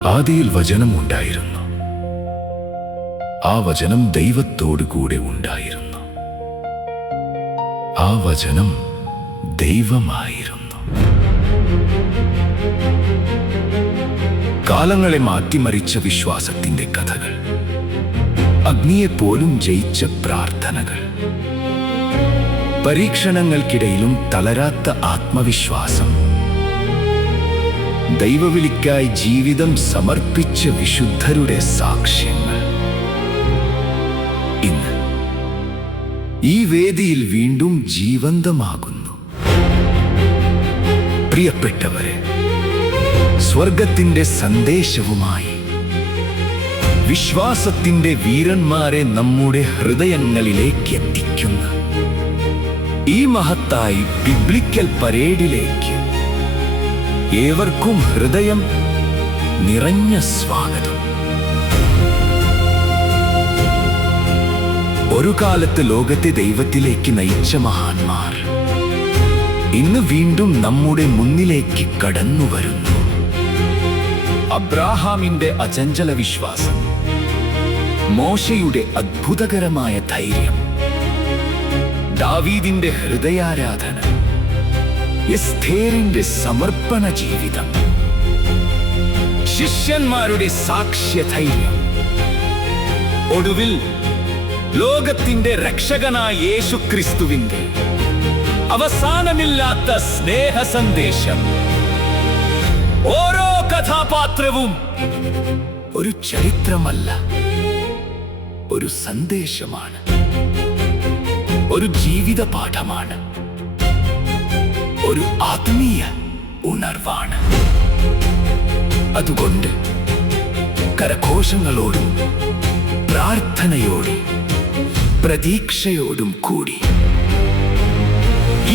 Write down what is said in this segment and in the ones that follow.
ആദിയിൽ വചനം ഉണ്ടായിരുന്നു. ആ വചനം ദൈവത്തോടു കൂടെ ഉണ്ടായിരുന്നു. ആ വചനം ദൈവമായിരുന്നു. കാലങ്ങളെ മാറ്റിമറിച്ച വിശ്വാസത്തിന്റെ കഥകൾ, അഗ്നിയെപ്പോലും ജയിച്ച പ്രാർത്ഥനകൾ, പരീക്ഷണങ്ങൾക്കിടയിലും തളരാത്ത ആത്മവിശ്വാസം, ദൈവവിളിക്കായി ജീവിതം സമർപ്പിച്ച വിശുദ്ധരുടെ സാക്ഷ്യങ്ങൾ ഇന്ന് ഈ വേദിയിൽ വീണ്ടും ജീവന്തമാകുന്നു. പ്രിയപ്പെട്ടവരെ, സ്വർഗത്തിന്റെ സന്ദേശവുമായി വിശ്വാസത്തിന്റെ വീരന്മാരെ നമ്മുടെ ഹൃദയങ്ങളിലേക്ക് എത്തിക്കുന്ന ഈ മഹത്തായി ബിബ്ലിക്കൽ പരേഡിലേക്ക് ഏവർക്കും ഹൃദയം നിറഞ്ഞ സ്വാഗതം. ഒരു കാലത്ത് ലോകത്തെ ദൈവത്തിലേക്ക് നയിച്ച മഹാന്മാർ ഇന്ന് വീണ്ടും നമ്മുടെ മുന്നിലേക്ക് കടന്നു വരുന്നു. അബ്രാഹാമിന്റെ അചഞ്ചല വിശ്വാസം, മോശയുടെ അത്ഭുതകരമായ ധൈര്യം, ദാവീദിന്റെ ഹൃദയാരാധന, എസ്തേറിന്റെ സമർപ്പണ ജീവിതം, ശിഷ്യന്മാരുടെ സാക്ഷ്യധൈര്യം, ഒടുവിൽ ലോകത്തിന്റെ രക്ഷകനായ യേശുക്രിസ്തുവിന്റെ അവസാനമില്ലാത്ത സ്നേഹ സന്ദേശം. ഓരോ കഥാപാത്രവും ഒരു ചരിത്രമല്ല, ഒരു സന്ദേശമാണ്, ഒരു ജീവിത പാഠമാണ്, ഒരു ആത്മീയ ഉണർവാണ്. അതുകൊണ്ട് കരഘോഷങ്ങളോടും പ്രാർത്ഥനയോടും പ്രതീക്ഷയോടും കൂടി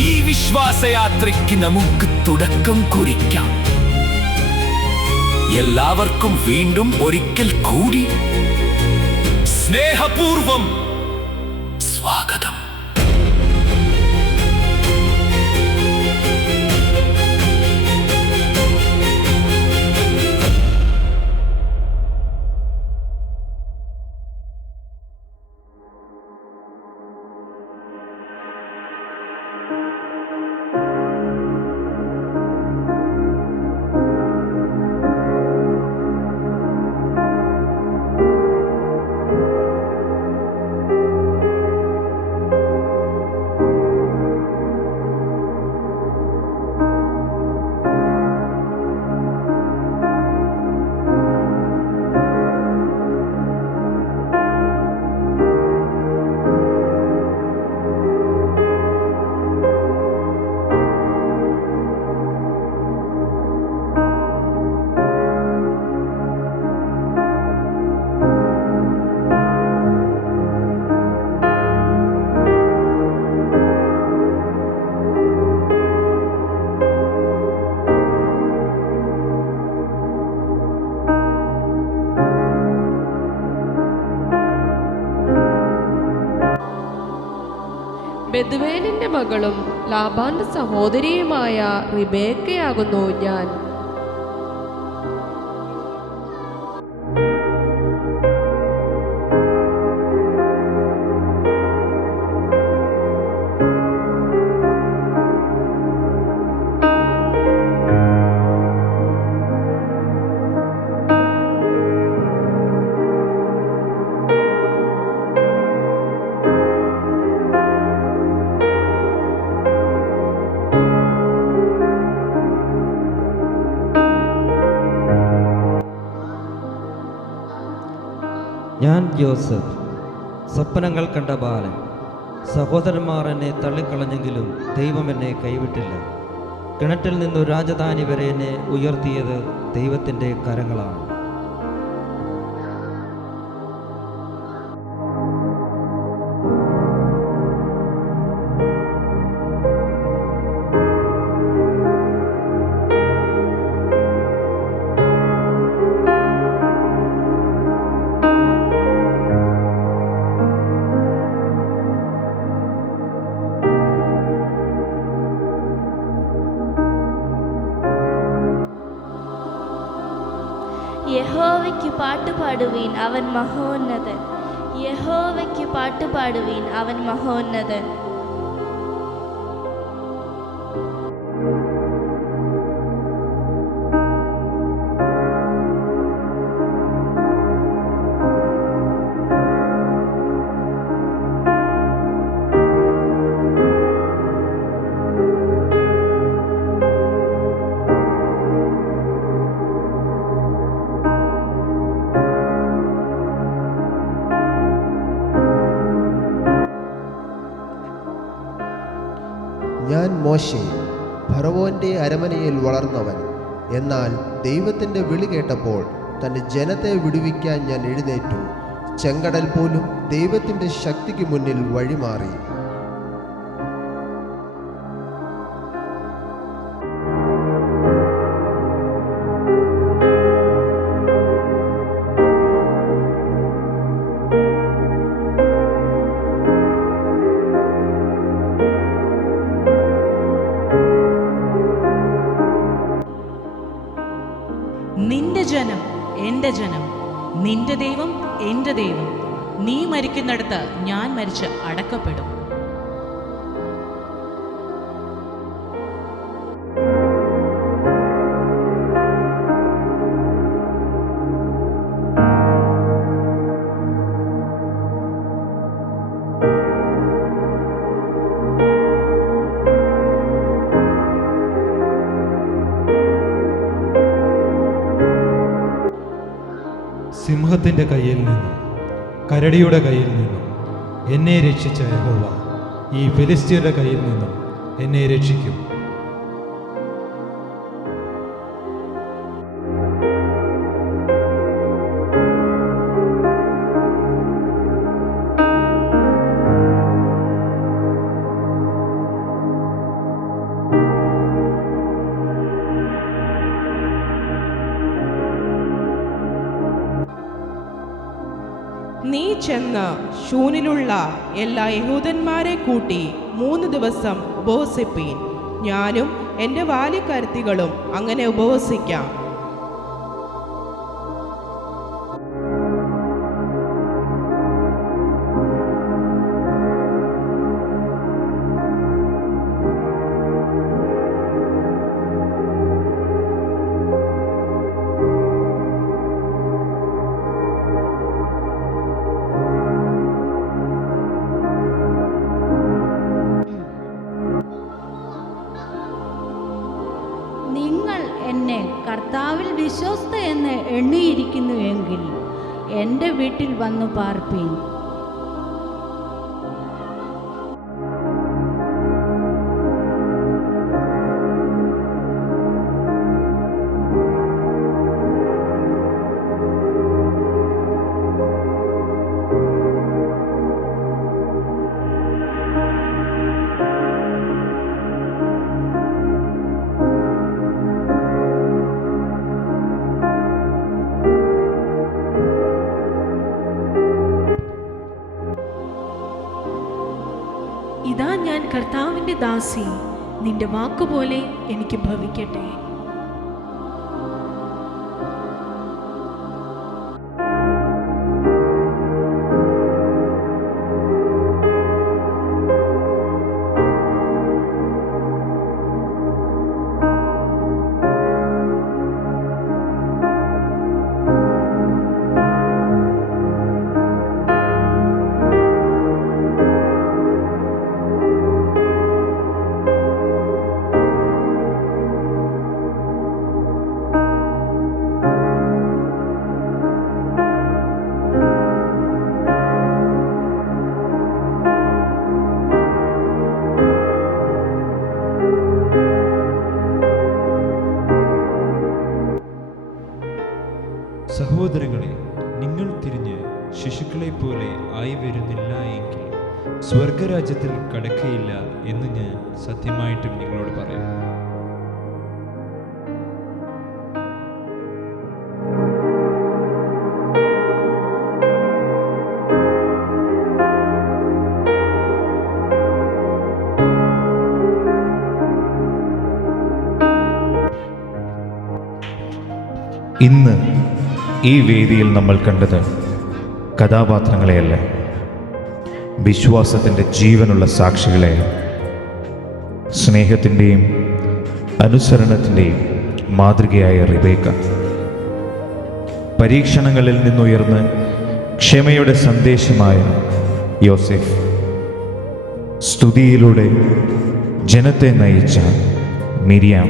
ഈ വിശ്വാസയാത്രയ്ക്ക് നമുക്ക് തുടക്കം കുറിക്കാം. എല്ലാവർക്കും വീണ്ടും ഒരിക്കൽ കൂടി സ്നേഹപൂർവം സ്വാഗതം. ബെഥുവേലിന്റെ മകളും ലാബാന്റെ സഹോദരിയുമായ റിബേക്കയാകുന്നു ഞാൻ. ഞാൻ ജോസഫ്, സ്വപ്നങ്ങൾ കണ്ട ബാലൻ. സഹോദരന്മാർ എന്നെ തള്ളിക്കളഞ്ഞെങ്കിലും ദൈവം എന്നെ കൈവിട്ടില്ല. കിണറ്റിൽ നിന്നു രാജധാനി വരെ എന്നെ ഉയർത്തിയത് ദൈവത്തിൻ്റെ കരങ്ങളാണ്. യഹോവയ്ക്ക് പാട്ടുപാടുവീൻ, അവൻ മഹോന്നതൻ. യഹോവയ്ക്ക് പാട്ടുപാടുവീൻ, അവൻ മഹോന്നതൻ. ഞാൻ മോശെ, ഫറവോന്റെ അരമനയിൽ വളർന്നവൻ. എന്നാൽ ദൈവത്തിൻ്റെ വിളി കേട്ടപ്പോൾ തൻ്റെ ജനത്തെ വിടുവിക്കാൻ ഞാൻ എഴുന്നേറ്റു. ചെങ്കടൽ പോലും ദൈവത്തിൻ്റെ ശക്തിക്ക് മുന്നിൽ വഴിമാറി. നിന്റെ ജനം എൻ്റെ ജനം, നിന്റെ ദൈവം എൻ്റെ ദൈവം. നീ മരിക്കുന്നിടത്ത് ഞാൻ മരിച്ച് അടക്കപ്പെടും. സിംഹത്തിൻ്റെ കയ്യിൽ നിന്നും കരടിയുടെ കയ്യിൽ നിന്നും എന്നെ രക്ഷിച്ച യഹോവ ഈ ഫിലിസ്ത്യരുടെ കയ്യിൽ നിന്നും എന്നെ രക്ഷിക്കും. നീ ചെന്ന് ശൂനിലുള്ള എല്ലാ യഹൂദന്മാരെ കൂട്ടി 3 ദിവസം ഉപവസിപ്പീൻ. ഞാനും എൻ്റെ ബാല്യക്കാരത്തികളും അങ്ങനെ ഉപവസിക്കാം. നിങ്ങൾ എന്നെ കർത്താവിൽ വിശ്വസ്ത എന്ന് എണ്ണിയിരിക്കുന്നുവെങ്കിൽ എൻ്റെ വീട്ടിൽ വന്നു പാർപ്പീൻ. ഇതാ ഞാൻ കർത്താവിൻ്റെ ദാസി, നിന്റെ വാക്കുപോലെ എനിക്ക് ഭവിക്കട്ടെ. സഹോദരങ്ങളെ, നിങ്ങൾ തിരിഞ്ഞ് ശിശുക്കളെ പോലെ ആയി വരുന്നില്ല എങ്കിൽ സ്വർഗരാജ്യത്തിൽ കടക്കയില്ല എന്ന് ഞാൻ സത്യമായിട്ടും നിങ്ങളോട് പറയാം. ഇന്ന് ഈ വേദിയിൽ നമ്മൾ കണ്ടത് കഥാപാത്രങ്ങളെയല്ല, വിശ്വാസത്തിൻ്റെ ജീവനുള്ള സാക്ഷികളെയാണ്. സ്നേഹത്തിൻ്റെയും അനുസരണത്തിൻ്റെയും മാതൃകയായ റിബേക്ക, പരീക്ഷണങ്ങളിൽ നിന്നുയർന്ന് ക്ഷമയുടെ സന്ദേശമായ യോസെഫ്, സ്തുതിയിലൂടെ ജനത്തെ നയിച്ച മിരിയാം,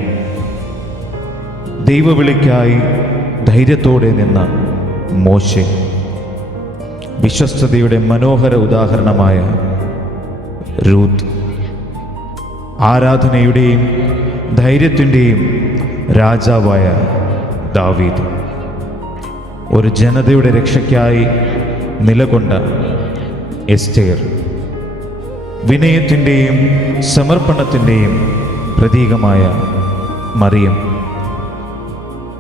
ദൈവവിളിക്കായി ധൈര്യത്തോടെ നിന്ന മോശെ, വിശ്വസ്തതയുടെ മനോഹര ഉദാഹരണമായ രൂത്ത്, ആരാധനയുടെയും ധൈര്യത്തിൻ്റെയും രാജാവായ ദാവീദ്, ഒരു ജനതയുടെ രക്ഷയ്ക്കായി നിലകൊണ്ട എസ്തേർ, വിനയത്തിൻ്റെയും സമർപ്പണത്തിൻ്റെയും പ്രതീകമായ മറിയം,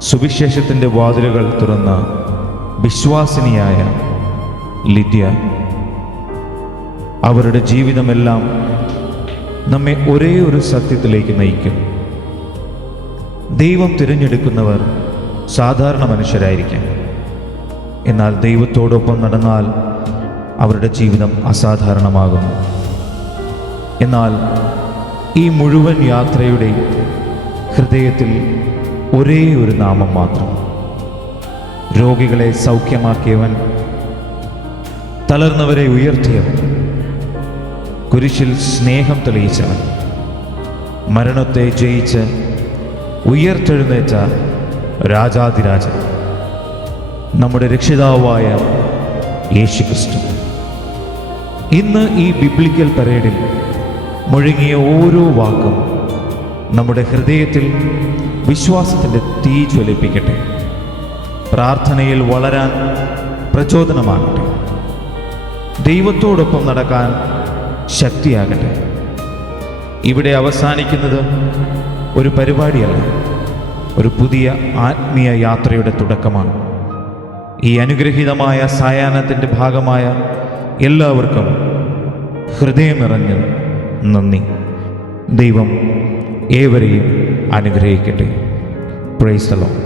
സുവിശേഷത്തിൻ്റെ വാതിലുകൾ തുറന്ന വിശ്വാസിനിയായ ലിദ്യ. അവരുടെ ജീവിതമെല്ലാം നമ്മെ ഒരേ ഒരു സത്യത്തിലേക്ക് നയിക്കും. ദൈവം തിരഞ്ഞെടുക്കുന്നവർ സാധാരണ മനുഷ്യരായിരിക്കാം, എന്നാൽ ദൈവത്തോടൊപ്പം നടന്നാൽ അവരുടെ ജീവിതം അസാധാരണമാകുന്നു. എന്നാൽ ഈ മുഴുവൻ യാത്രയുടെ ഹൃദയത്തിൽ ഒരേ ഒരു നാമം മാത്രം. രോഗികളെ സൗഖ്യമാക്കിയവൻ, തളർന്നവരെ ഉയർത്തിയവൻ, കുരിശിൽ സ്നേഹം തെളിയിച്ചവൻ, മരണത്തെ ജയിച്ച് ഉയർത്തെഴുന്നേറ്റ രാജാതിരാജൻ, നമ്മുടെ രക്ഷിതാവായ യേശുക്രിസ്തു. ഇന്ന് ഈ ബിബ്ലിക്കൽ പരേഡിൽ മുഴങ്ങിയ ഓരോ വാക്കും നമ്മുടെ ഹൃദയത്തിൽ വിശ്വാസത്തിൻ്റെ തീ ജ്വലിപ്പിക്കട്ടെ, പ്രാർത്ഥനയിൽ വളരാൻ പ്രചോദനമാകട്ടെ, ദൈവത്തോടൊപ്പം നടക്കാൻ ശക്തിയാകട്ടെ. ഇവിടെ അവസാനിക്കുന്നത് ഒരു പരിപാടിയല്ല, ഒരു പുതിയ ആത്മീയ യാത്രയുടെ തുടക്കമാണ്. ഈ അനുഗ്രഹീതമായ സായാഹ്നത്തിൻ്റെ ഭാഗമായ എല്ലാവർക്കും ഹൃദയം നിറഞ്ഞ് നന്ദി. ദൈവം ഏവരെയും അനുഗ്രഹിക്കട്ടെ. Praise the Lord.